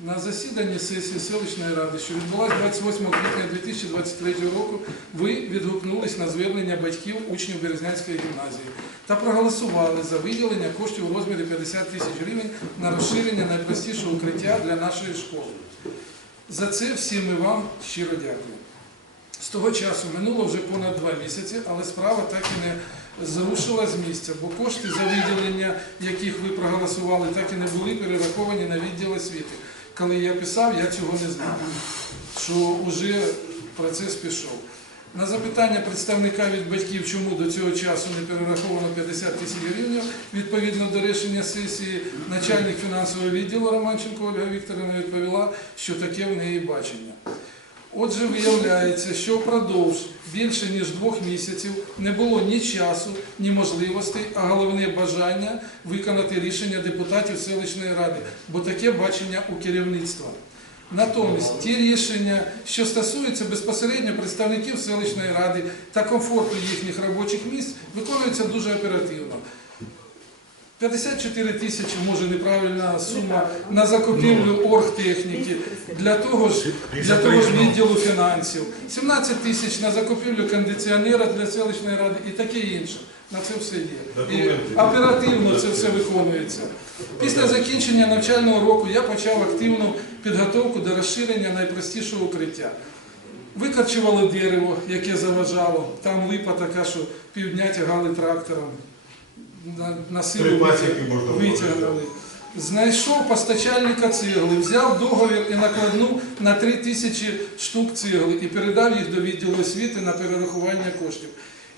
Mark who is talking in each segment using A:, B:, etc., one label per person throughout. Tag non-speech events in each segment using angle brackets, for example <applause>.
A: На засіданні сесії селищної ради, що відбулася 28 квітня 2023 року, ви відгукнулись на звернення батьків учнів Березнянської гімназії та проголосували за виділення коштів у розмірі 50 тисяч гривень на розширення найпростішого укриття для нашої школи. За це всім ми вам щиро дякую. З того часу минуло вже понад два місяці, але справа так і не зрушила з місця, бо кошти за виділення, яких ви проголосували, так і не були перераховані на відділ освіти. Коли я писав, я цього не знав, що вже процес пішов. На запитання представника від батьків, чому до цього часу не перераховано 50 тисяч гривень, відповідно до рішення сесії, начальник фінансового відділу Романченко Ольга Вікторовна відповіла, що таке в неї бачення. Отже, виявляється, що впродовж більше ніж двох місяців не було ні часу, ні можливостей, а головне бажання виконати рішення депутатів селищної ради, бо таке бачення у керівництва. Натомість ті рішення, що стосуються безпосередньо представників селищної ради та комфорту їхніх робочих місць, виконуються дуже оперативно. 54 тисячі, може неправильна сума, на закупівлю оргтехніки, для того ж, для того ж відділу фінансів, 17 тисяч на закупівлю кондиціонера для селищної ради і таке інше. На це все є. І оперативно це все виконується. Після закінчення навчального року я почав активну підготовку до розширення найпростішого укриття. Викорчували дерево, яке заважало, там липа така, що півдня тягали трактором. На, силу
B: Три
A: витягнули. Знайшов постачальника цегли, взяв договір і накладну на 3 тисячі штук цегли і передав їх до відділу освіти на перерахування коштів.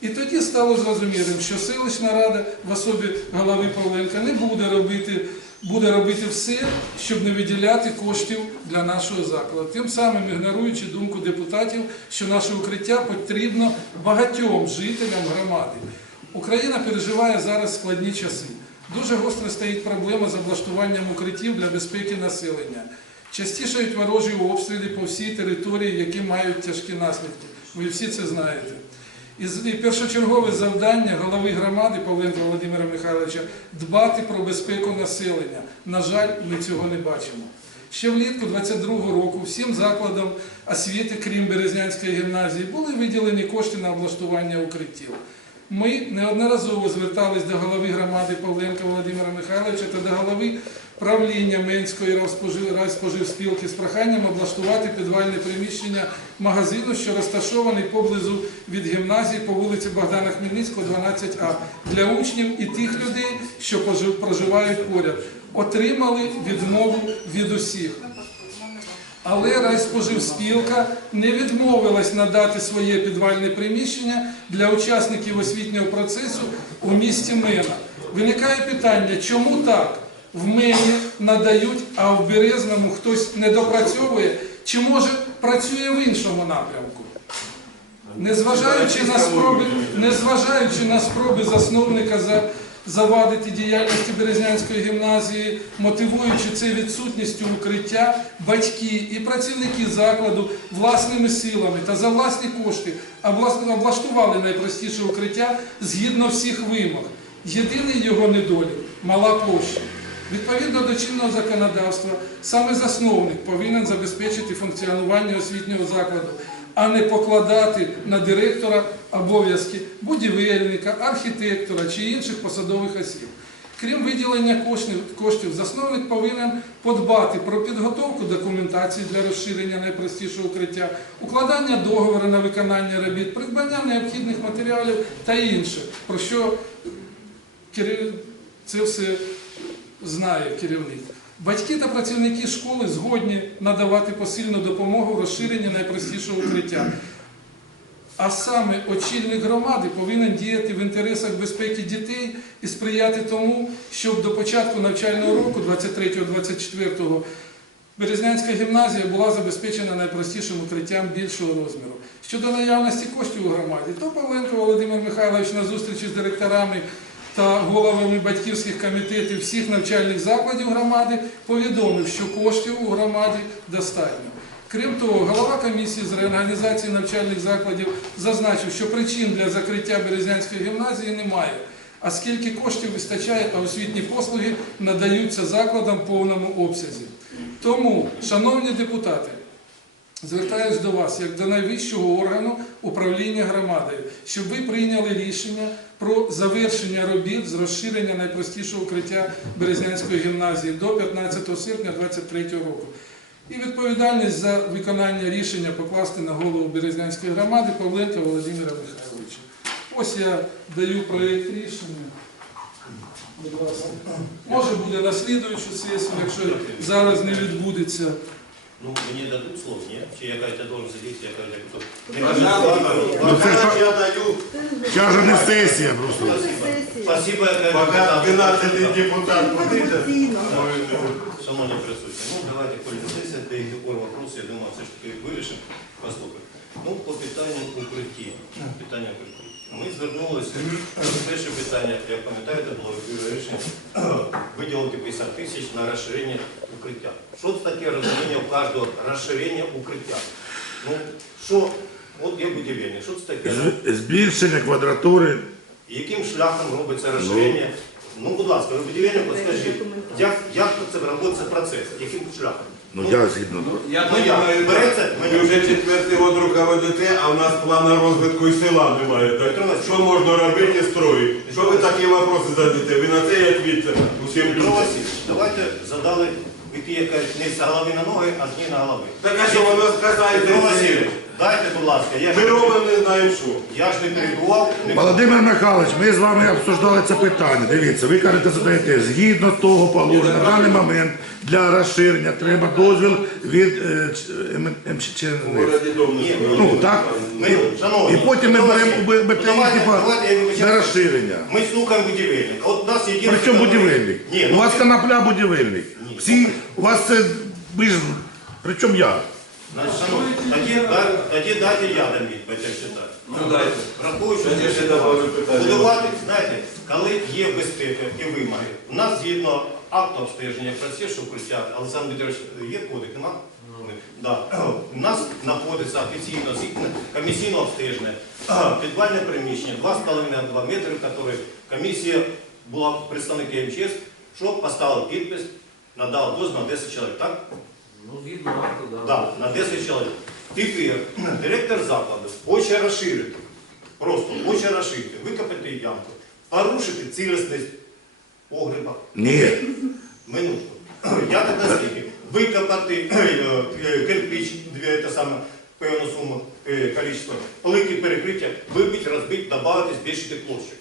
A: І тоді стало зрозумілим, що селищна рада в особі голови Павленка не буде робити, буде робити все, щоб не виділяти коштів для нашого закладу. Тим самим ігноруючи думку депутатів, що наше укриття потрібно багатьом жителям громади. Україна переживає зараз складні часи. Дуже гостро стоїть проблема з облаштуванням укриттів для безпеки населення. Частішають ворожі обстріли по всій території, які мають тяжкі наслідки. Ви всі це знаєте. І першочергове завдання голови громади Павленка Володимира Михайловича дбати про безпеку населення. На жаль, ми цього не бачимо. Ще влітку 22-го року всім закладам освіти, крім Березнянської гімназії, були виділені кошти на облаштування укриттів. Ми неодноразово звертались до голови громади Павленка Володимира Михайловича та до голови правління Менської райспоживспілки з проханням облаштувати підвальне приміщення магазину, що розташований поблизу від гімназії по вулиці Богдана Хмельницького, 12А, для учнів і тих людей, що проживають поряд. Отримали відмову від усіх. Але райспоживспілка не відмовилась надати своє підвальне приміщення для учасників освітнього процесу у місті Мена. Виникає питання, чому так? В Мені надають, а в Березному хтось не допрацьовує, чи може працює в іншому напрямку? Незважаючи на спроби, незважаючи на спроби засновника за завадити діяльності Березнянської гімназії, мотивуючи це відсутністю укриття, батьки і працівники закладу власними силами та за власні кошти обла- облаштували найпростіше укриття згідно всіх вимог. Єдиний його недолік мала площа. Відповідно до чинного законодавства, саме засновник повинен забезпечити функціонування освітнього закладу, а не покладати на директора обов'язки будівельника, архітектора чи інших посадових осіб. Крім виділення коштів, засновник повинен подбати про підготовку документації для розширення найпростішого укриття, укладання договору на виконання робіт, придбання необхідних матеріалів та інше, про що це все знає керівник. Батьки та працівники школи згодні надавати посильну допомогу в розширенні найпростішого укриття. А саме очільник громади повинен діяти в інтересах безпеки дітей і сприяти тому, щоб до початку навчального року, 23-24, Березнянська гімназія була забезпечена найпростішим укриттям більшого розміру. Щодо наявності коштів у громаді, то Павленко Володимир Михайлович на зустрічі з директорами та головами батьківських комітетів всіх навчальних закладів громади повідомив, що коштів у громаді достатньо. Крім того, голова комісії з реорганізації навчальних закладів зазначив, що причин для закриття Березнянської гімназії немає, а скільки коштів вистачає, а освітні послуги надаються закладам в повному обсязі. Тому, шановні депутати, звертаюсь до вас як до найвищого органу управління громадою, щоб ви прийняли рішення про завершення робіт з розширення найпростішого укриття Березнянської гімназії до 15 серпня 2023 року. І відповідальність за виконання рішення покласти на голову Березнянської громади Павленка Володимира Михайловича. Ось я даю проєкт рішення. Будь ласка. Може буде на слідуючу сесію, якщо зараз не відбудеться.
B: Ну, мені дадуть слово, ні? Чи якась я должен сидіти, я хто? Не
C: Ну, це ж-
B: я даю.
C: Зараз же не сесія просто.
B: Спасибо, яка
D: Пока 12 депутат подійде.
B: Шановні присутні, ну давайте коли сесія, де є упор вопрос, я думаю, все ж таки вирішимо. Послухайте. Ну, по питанню укритті. Питання укритті. Ми звернулися. Перше питання, як пам'ятаєте, було рішення виділити 50 тисяч на розширення укриття. Що це таке розуміння у кожного розширення укриття? Ну, що, от є будівельник, що це таке?
C: Збільшення квадратури.
B: Яким шляхом робиться розширення? Ну, будь ласка, ви будівельник, от скажіть, як, як це робиться процес? Яким шляхом?
C: Ну я згідно.
D: Я
B: Ну, я.
D: розумію,
B: Береться?
D: ви вже четвертий год руководите, а в нас плану розвитку і села немає. Так що можна робити і строїти? Що ви такі питання задаєте? Ви на це і відповідьте усім
B: Петро
D: людям.
B: Васильович, давайте задали іти якась не з голови на ноги, а з ніг на голови.
D: Так а що воно сказаєте?
B: Петро Васильович, дайте, будь ласка, я ж,
D: Ми робимо не знаємо що.
B: я ж не перебував. не-
C: Володимир Михайлович, ми з вами обсуждали це питання. Дивіться, ви кажете, задаєте, згідно того положення, на даний момент для розширення треба дозвіл від е, Ч- М- МЧЧ.
D: У городі
B: Ні.
C: Ну, так.
B: Ми, шановні,
C: І потім ми
B: Петро
C: беремо
B: Васильович,
C: БТІ,
B: давайте-
C: типа,
B: давайте я
C: на розширення.
B: Ми слухаємо будівельника. От у нас є
C: Причому будівельник?
B: Ні,
C: У
B: ну,
C: вас конопля будівельник. Всі, у вас це, ви ж, причому я?
B: Значить, шановні, тоді, да- тоді дайте я дам відповідь, якщо так.
D: Ну дайте. Тоді
B: що
D: ще добавлю питання.
B: будувати, знаєте, коли є безпека і вимоги, у нас згідно акту обстеження процесу укриття, Олександр Дмитрович, є кодек, нема? Да. У нас знаходиться офіційно згідно комісійно обстеження підвальне приміщення 2,5 на 2 метри, в яке комісія була представники МЧС, що поставив підпис, надав дозвіл на 10 чоловік, так?
E: Ну, згідно акту, да.
B: Так, на 10 чоловік. Тепер <clears throat> директор закладу хоче розширити, просто хоче розширити, викопати ямку, порушити цілісність погреба.
C: Ні.
B: Минутку. <clears throat> Я так наскільки викопати <clears throat> е, е, кирпич, дві, те саме, певну суму, е, количество, велике перекриття, вибити, розбити, додати, збільшити площу.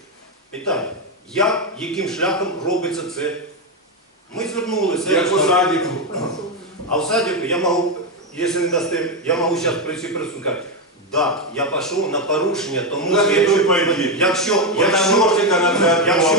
B: Питання. Як, яким шляхом робиться це? Ми звернулися.
D: Як у садіку.
B: А в садику я могу, если не дасте, я могу сейчас прийти присутку сказати, да, я пішов на порушення, тому
D: Так і тут
B: якщо,
D: пойди.
B: якщо, якщо,
D: грошика на це
B: якщо-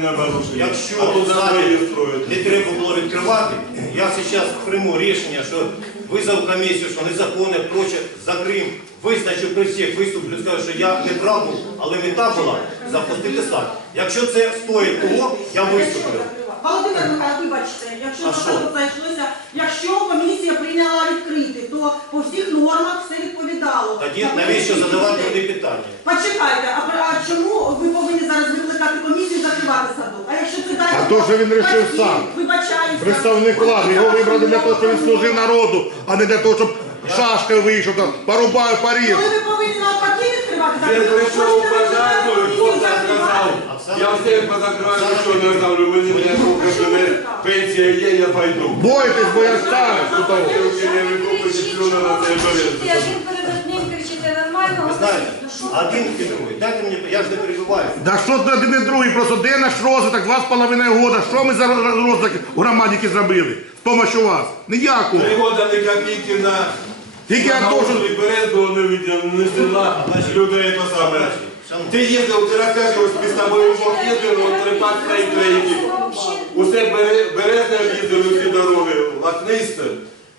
D: на
B: якщо
D: А тут
B: садик
D: строїти.
B: не треба було відкривати, я зараз прийму рішення, що визов комісію, що незаконне, проче, закрив, визначив при всіх виступлю, скажу, що я не прав був, але мета була запустити сад. Якщо це стоїть того, я виступлю.
F: Володимир Михайлович, вибачте, якщо
B: А що?
F: зайшлося, якщо комісія прийняла відкрити, то по всіх нормах все відповідало.
B: Тоді навіщо задавати туди питання?
F: Почекайте, а, при- а чому ви повинні зараз викликати комісію і закривати садок? А якщо це далі...
C: А то, що він рішив сам.
F: Вибачаюся.
C: Представник влади, його вибрали для того, щоб він служив народу, а не для того, щоб шашка вийшов, там, порубав, поріз.
F: Коли ви ви
D: прийшов у
F: хочете
D: базарку,
F: викликати
D: хто
F: комісію і
D: сказав. Я всіх позакриваю, нічого не ставлю, мені не слухати, мене пенсія є, я пойду.
C: Бойтесь, бо я старий.
D: Я не купить, що на це береться.
G: Один перед одним кричите нормально,
B: знаєте, один і другий. Дайте мені, я ж не перебуваю.
C: Да що ти один і другий, просто де наш розвиток, два з половиною года, що ми за розвиток у громадіки зробили? З помощью вас? Ніякого.
D: Три года не копійки на...
C: Тільки
D: на
C: от того, що-
D: научний берез не не людей то саме. Ти їздив, ти розказував, ми з тобою в Бог їздили, от трипак трейки. Усе бере- березне об'їздили всі дороги, Лакнисте,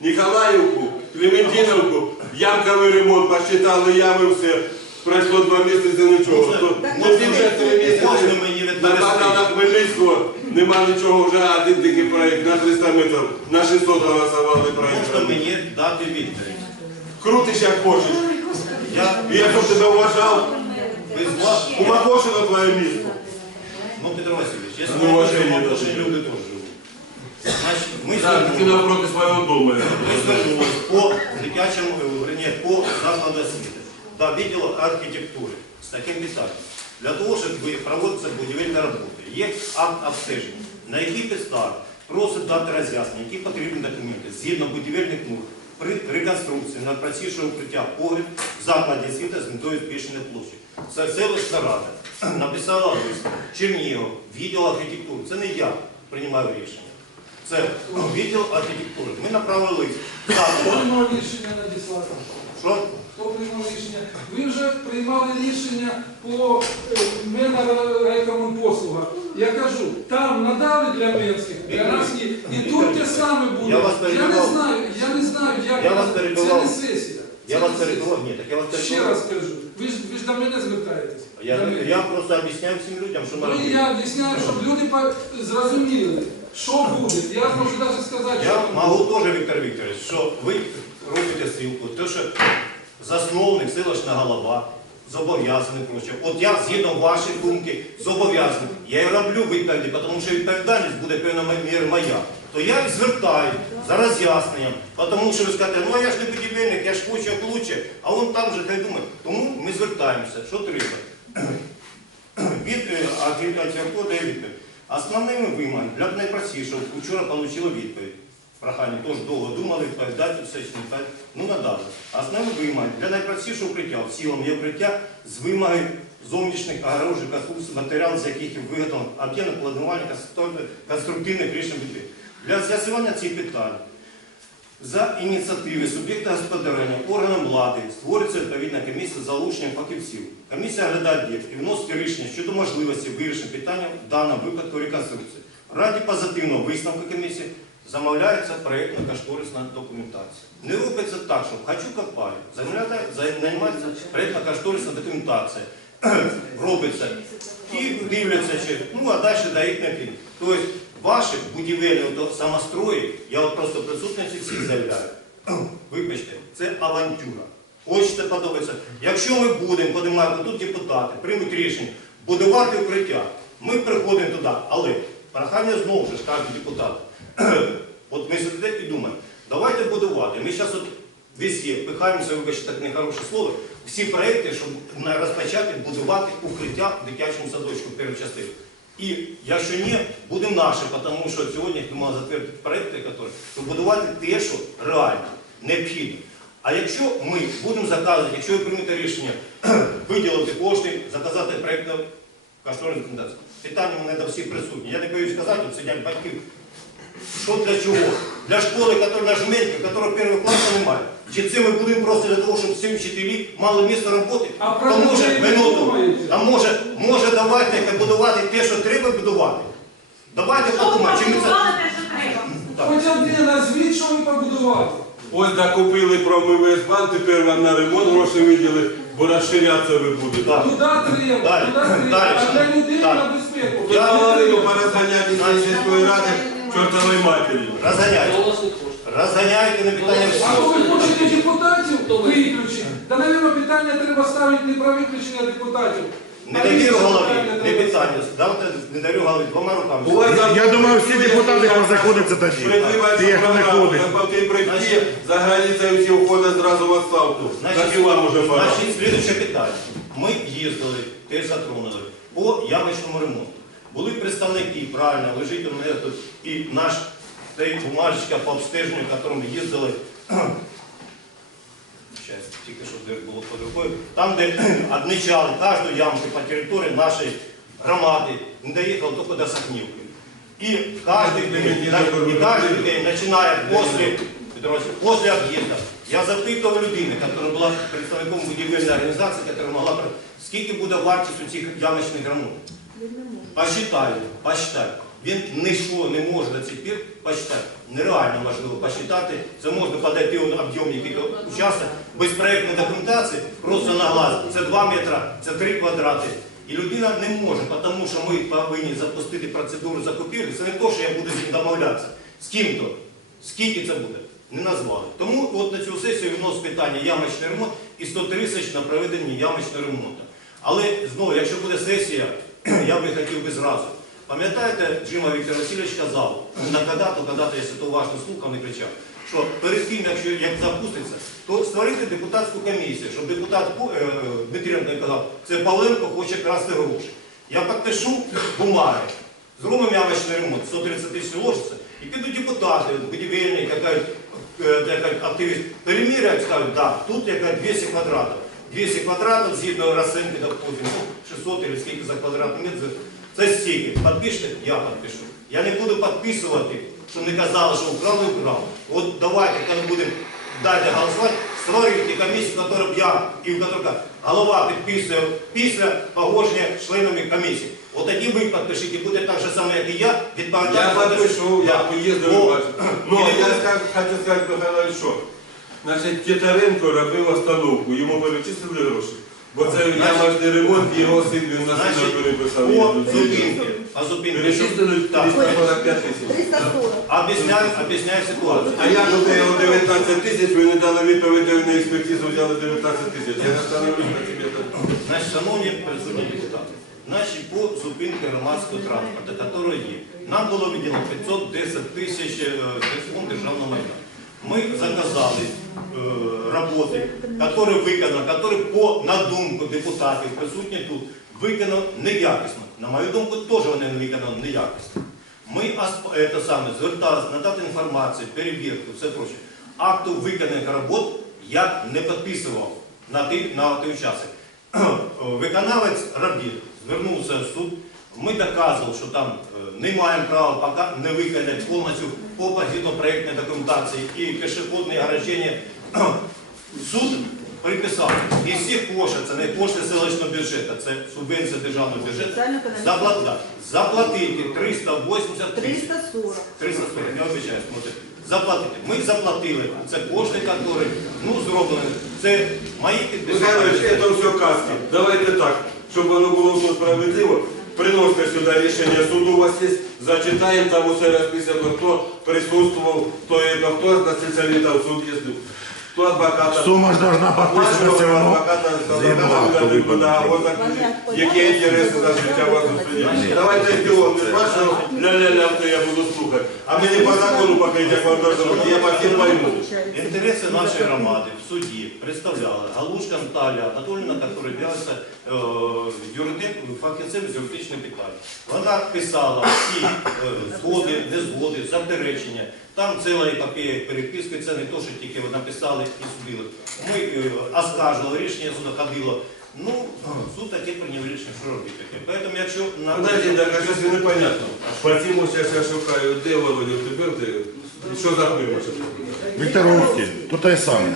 D: Ніколаївку, Клементіновку, ямковий ремонт, посчитали ями все. Пройшло два місяці нічого. То- то ти вже три місяці на
B: відповісти?
D: Хмельницького нема нічого, вже один такий проєкт на 300 метрів, на 600 голосували проєкт.
B: Можна мені дати відповідь.
D: Крутиш як хочеш.
B: Я,
D: Я щоб тебе вважав,
B: ви з вас,
D: твоє місто.
B: ну, Петро Васильович, якщо
D: Ну, уважение
B: можемо,
D: должны
B: люди теж живуть. Значить, ми
D: Так, ти
B: звернулися.
D: навпроти свого дому.
B: Ми звернулися по дитячому, е, верні, по закладу освіти та відділу архітектури з таким питанням. Для того, щоб ви- проводиться будівельна робота, є акт обстеження, на якій підставі просить дати роз'яснення, які потрібні документи згідно будівельних норм реконструкції на працівшого укриття погляд в закладі освіти з метою збільшення площі. Це селищна рада <clears throat> написала лист Чернігов, відділ архітектури. Це не я приймаю рішення. Це <clears throat> відділ архітектури. Ми направили лист.
A: Хто приймав рішення надіслати?
B: Що?
A: Хто приймав рішення? Ви вже приймали рішення по е, мене Я кажу, там надали для Менських, для нас є. І тут те саме буде.
B: Я вас
A: Я не
B: перебивав.
A: знаю, я не знаю, як
B: Я вас
A: це
B: перебивав.
A: не сесія.
B: Я
A: Це
B: вас
A: не сесія.
B: перебував. Ні, так я вас
A: Ще
B: перебував.
A: раз кажу, ви ж, ви ж до мене звертаєтесь.
B: Я,
A: мене.
B: я просто об'ясняю всім людям, що ми
A: Ну, і
B: робимо.
A: я об'ясняю, щоб люди по- зрозуміли, що буде. Я можу навіть сказати,
B: Я
A: що
B: можу теж, Віктор Вікторович, що ви робите ссылку, то що засновник, селищна голова зобов'язаний проче. От я згідно вашої думки зобов'язаний. Я і роблю відповіді, тому що відповідальність буде певна міра моя. То я і звертаю за роз'ясненням, тому що ви скажете, ну а я ж не будівельник, я ж хочу як а он там же хай думає. Тому ми звертаємося, що треба. <clears throat> Від е, агрегатів дає відповідь. Основними вимогами для найпростішого вчора отримали відповідь. Прохання теж довго думали, відповідати все чи. Ну надали. Основні вимоги для найпростішого укриття, в цілому є укриття з вимоги зовнішніх огорожень, конструкцій, матеріал, з яких є виготовлено об'єднане планування конструктивних рішень будівель. Для з'ясування цих питань за ініціативи суб'єкта господарювання органам влади створюється відповідна комісія з залученням фахівців. Комісія оглядає об'єкт і вносить рішення щодо можливості вирішення питання в даному випадку реконструкції. Раді позитивного висновку комісії замовляється проєктно-кошторисна документація. Не робиться так, що хочу копаю, займається проєктно-кошторисна документація. <clears throat> Робиться і дивляться, чи ну а далі дають необхідно. Тобто ваші будівельні самострої, я от просто присутності всіх заявляю. <clears throat> Вибачте, це авантюра. Хочете подобається. Якщо ми будемо подимати, тут депутати приймуть рішення будувати укриття, ми приходимо туди, але прохання знову ж каже депутат. <clears throat> От ми сидимо і думаємо, давайте будувати. Ми зараз от везде пихаємося, вибачте, так нехороше слово, всі проекти, щоб розпочати будувати укриття в дитячому садочку в першу частину. І якщо ні, будемо наші, тому що сьогодні ми мали затвердити проекти, то будувати те, що реально, необхідно. А якщо ми будемо заказувати, якщо ви приймете рішення <clears throat> виділити кошти, заказати проєктну кошторисну документацію, питання в мене до всіх присутні. Я не боюсь сказати, тут сидять батьки. Що для чого? Для школи, на жменька, яка першого класу немає. Чи це ми будемо просто для того, щоб всі вчителі мали місце роботи?
A: А про
B: може, минуту, а може, може давайте будувати те, що треба будувати? Давайте подумаємо, чи ми це...
F: побудували те, що треба?
A: Хоч один назвіть, що ви побудували.
D: Ось так купили промивець банк, тепер вам на ремонт гроші виділи, бо розширятися ви будете.
B: Так.
A: Туди треба, туди треба, а для людей
B: так.
A: на безпеку.
D: Я говорю, порозганяти з сільської ради чортової матері.
B: Розганяйте. Розганяйте на питання всі.
A: А ви хочете депутатів виключити? Та, мабуть, питання треба ставити не про виключення депутатів.
B: Не довіру голові, не питання. Давайте не дарю голові двома руками.
C: Я думаю, всі депутати позаходяться тоді. Ті, хто не ходить.
D: прийти, за границею всі уходять зразу в відставку. Так вам уже пора.
B: Значить, слідуюче питання. Ми їздили, теж затронули, по ямочному ремонту. Були представники, правильно, лежить у мене тут і наш цей бумажечка по обстеженню, в якому їздили. Щас, тільки що де було під рукою. Там, де <clears throat> відмічали кожну ямку по території нашої громади, не доїхав тільки до Сахнівки. І кожен день, і кожен день, починає після Петрович, после объезда я запитував людини, яка була представником будівельної організації, яка могла скільки буде вартість у цих ямочних ремонтів. Посчитаю, посчитаю. Він нічого не може до цих пір посчитати. Нереально можливо посчитати. Це можна подати об'єм, який учасник без проєктної документації, просто на глаз. Це 2 метра, це 3 квадрати. І людина не може, тому що ми повинні запустити процедуру закупівлі. Це не те, що я буду з ним домовлятися. З ким-то. Скільки це буде? Не назвали. Тому от на цю сесію виносить питання ямочний ремонт і 100 тисяч на проведення ямочного ремонту. Але знову, якщо буде сесія, <clears throat> я би хотів би зразу. Пам'ятаєте, Джима Віктор Васильович казав, на когда-то, якщо то уважно слухав, не кричав, що перед тим, якщо як запуститься, то створити депутатську комісію, щоб депутат е, Дмитренко казав, це Павленко хоче красти гроші. Я підпишу бумаги, зробимо ямочний ремонт, 130 тисяч вложиться, і підуть депутати, будівельник, якась, е, активіст, переміряють, скажуть, так, тут яка 200 квадратів. 200 квадратів, згідно розцінки, допустим, ну, 600 чи скільки за квадратний метр, це стільки. Підпишете? Я підпишу. Я не буду підписувати, щоб не казали, що украли, украли. От давайте, коли будемо далі голосувати, створюйте комісію, б я і в якій голова підписує після погодження членами комісії. От тоді ви підпишіть, і буде так же саме, як і я, відповідати.
D: Я
B: за те,
D: подпишу, я поїздив і бачив. Ну, я скажу, хочу сказати, Михайло, що. Значить, Тітаренко робив остановку, йому перечислили гроші. Бо це ямочний ремонт, і його син він на сина переписав.
B: по зупинки, а зупинки,
D: Перечислили
B: Так.
D: 345 тисяч.
F: 340.
B: об'ясняю, об'ясняю ситуацію.
D: А у його 19 тисяч, ви не дали відповідь на експертизу, взяли 19 тисяч. Я не становлюсь на тебе.
B: Значить, шановні присутні депутати, значить, по зупинці громадського транспорту, який є, нам було виділено 510 тисяч е, з фонд державного майна. Ми заказали е, роботи, які виконано, які по, на думку депутатів, присутні тут, виконано неякісно. На мою думку, теж вони виконано неякісно. Ми это саме, зверталися надати інформацію, перевірку, все проче. Акту виконаних робот я не підписував на той, на. <clears throat> Виконавець робіт звернувся в суд. Ми доказували, що там е, не маємо права поки не виконати повністю по позитно-проєктній документації і пішохідне ограждення. <clears throat> Суд приписав, і всі кошти, це не кошти селищного бюджету, це субвенція державного бюджету, заплатити, заплатити 380 тисяч.
F: 340.
B: 340, не обіцяю, смотрите. Заплатити. Ми заплатили. Це кошти, які, ну, зроблені. Це мої
D: Михайлович,
B: підписи.
D: це все казки. Давайте так, щоб воно було справедливо. Приносите сюди рішення суду у вас є, зачитаємо, там усе розписано, хто присутствував, хто є, кто на спеціаліст в суд їздив, хто адвоката.
C: Сума ж должна підписуватися воно.
D: договор, які інтереси за життя вас у суді. Давайте цього, не вашого ля-ля-ля, то я буду слухати. А мені по закону покажіть, як вам я по всім пойму.
B: Інтереси нашої громади в суді представляла Галушка Наталія Анатоліївна, яка являється е, юридик, фахівцем з юридичних питань. Вона писала всі е, згоди, незгоди, заперечення. Там ціла епопея переписки, це не те, що тільки написали і судили. Ми е, оскаржували рішення, суду ходило. Ну, суд таке прийняв рішення, що робити таке. Поэтому, якщо на
D: Знаєте, так, а щось непонятно. Потім зараз я шукаю, де Володя, був, ти? Що за це?
C: Вікторовський, то те саме.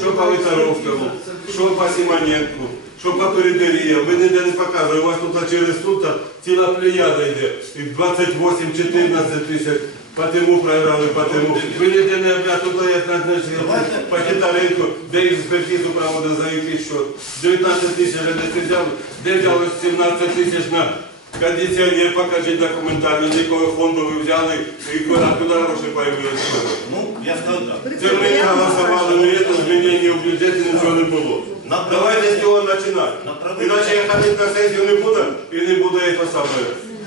D: Що по Віторовському, що по Симоненку, що по передерія. Ви ніде не показуєте, у вас тут через там ціла плеяда йде. І 28-14 тисяч. По тему програли, по тему. Ви ніде не
B: Давайте.
D: по Китаренку, де експертизу проводили за якийсь що. 19 тисяч, де це взяли, де взяли 17 тисяч на кондиціонер, покажіть документально, з якого фонду ви взяли, і куди, куди гроші появилися.
B: ну, я скажу так.
D: Це ми не голосували, но это змінення в бюджеті нічого не було. Давайте з цього починати. Іначе я ходити на сесію не буду, і не буде це саме.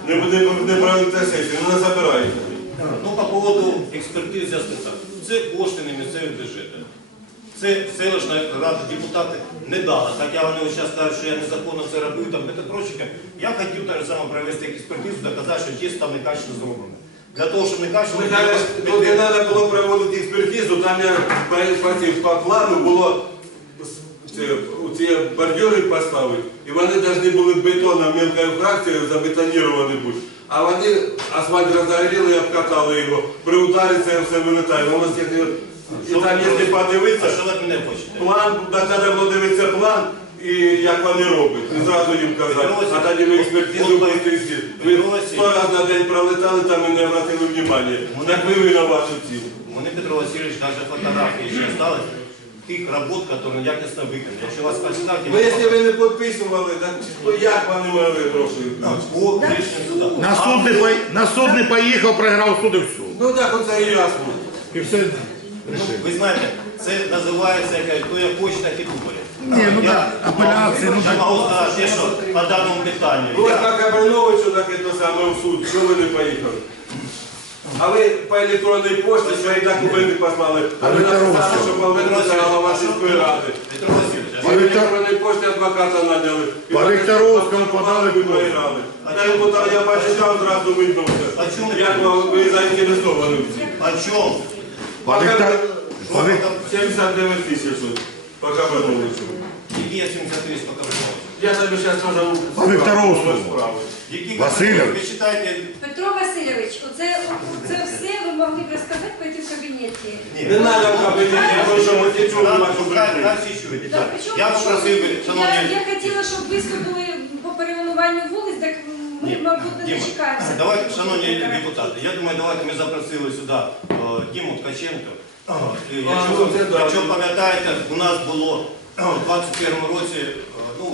D: Не буде не правильно на сесію, не забирається.
B: Ну, по поводу експертизи я. Це кошти не місцевих бюджетів. Це селищна рада депутати не дала. Хоча вони ось зараз кажуть, що я незаконно це робив, там, це прочее. Я хотів так само провести експертизу, доказати, що дійсно там некачественно зроблено. Для того, щоб некачественно...
D: Михайло, тут не треба було проводити експертизу, там я по, по, плану було ці бордюри поставити, і вони повинні були бетоном мелкою фракцією забетоніровані бути. А вони асфальт розгоріли і обкатали його. При ударі це все вилітає. Воно стільки- і там, якщо подивитися,
B: що ви мене хочете?
D: план, так треба було дивитися план і як вони роблять. І зразу їм казати. А тоді ви експертизу всі. Ви сто разів на день пролетали там і не обратили внимання. Так ви винуваті в цьому.
B: У мене Петро Васильович каже, фотографії ще осталось тих робот, які якісно виконані. Якщо вас почитати,
D: Ну, якщо ви не підписували, так то як вони мали гроші?
B: по рішенню суда.
C: На суд не, пої- на суд не поїхав, програв суд і все.
D: Ну так оце і ясно.
C: І все.
B: Ну, ви знаєте, це називається як то як хоче, так.
C: Ні, ну
B: Я-
C: так, апеляції, ну
B: Я
C: так.
B: можу сказати, що по даному питанню.
D: Ну,
B: я-
D: як Абрановичу, так і то саме в суд. Що ви не поїхали? А ви по електронній пошті свої документи послали. А ви написали, що Павленко голова сільської ради.
B: Петро Васильович, а
D: По електронній пошті адвоката наняли.
C: По Вікторовському подали
D: ви. Та йому там я почитав, зразу виднувся.
B: А чому?
D: Як вам- ви заінтересовані всі?
B: о чем?
C: По Віктор- по Вік-
D: 79 тисяч от, по Кабановичу.
B: Які є 70 тисяч поки вимоги?
D: Я тобі зараз.
C: По Вікторовському.
D: справу.
B: Які
C: Васильович.
B: Ви читаєте?
G: Петро Васильович, оце, оце все ви могли б розказати пойти в кабінеті.
B: Ні.
D: Не треба в кабінеті, тому що ми чули
B: Нам-
D: вашу
B: чують.
G: Так,
B: Так,
G: причому,
B: Я попросив би,
G: я,
B: шановні...
G: я хотіла, щоб виступили по перейменуванню вулиць, так ми,
B: Ні,
G: мабуть, не
B: Діма,
G: дочекаємося.
B: Давайте, шановні депутати, я думаю, давайте ми запросили сюди о, Діму Ткаченко. І Якщо,
D: ну, це да.
B: якщо пам'ятаєте, у нас було у 21 році, о, ну,